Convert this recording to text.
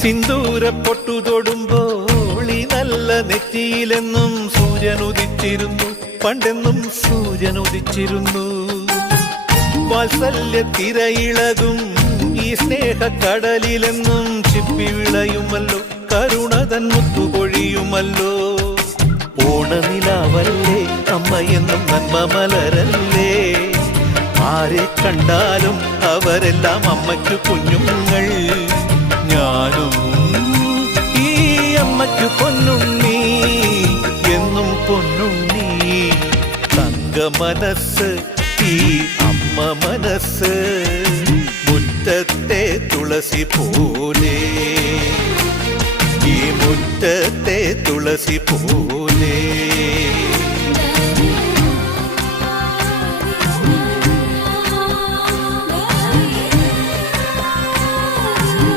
സിന്ദൂര പൊട്ടു തൊടുമ്പോൾ ഈ നല്ല നെറ്റിയിലെന്നും സൂര്യൻ ഉദിച്ചിരുന്നു, പണ്ടെന്നും സൂര്യൻ ഉദിച്ചിരുന്നു. വാത്സല്യ തിരയിളകും ഈ സ്നേഹക്കടലിലെന്നും ചിപ്പി വിളയുമല്ലോ, കരുണതൻ മുത്തുപൊഴിയുമല്ലോ. ഓണനിലാവല്ലേ അമ്മയെന്നും നന്മ മലരല്ലേ, ആരെ കണ്ടാലും അവരെല്ലാം അമ്മയ്ക്കു കുഞ്ഞുങ്ങൾ. ഞാനും ഈ അമ്മയ്ക്കു പൊന്നുണ്ണി, എന്നും പൊന്നുണ്ണി. തങ്ക മനസ്സ് ഈ അമ്മ മനസ്സ്, മുറ്റത്തെ തുളസി പോലെ, ഈ മുറ്റത്തെ തുളസി പോലെ.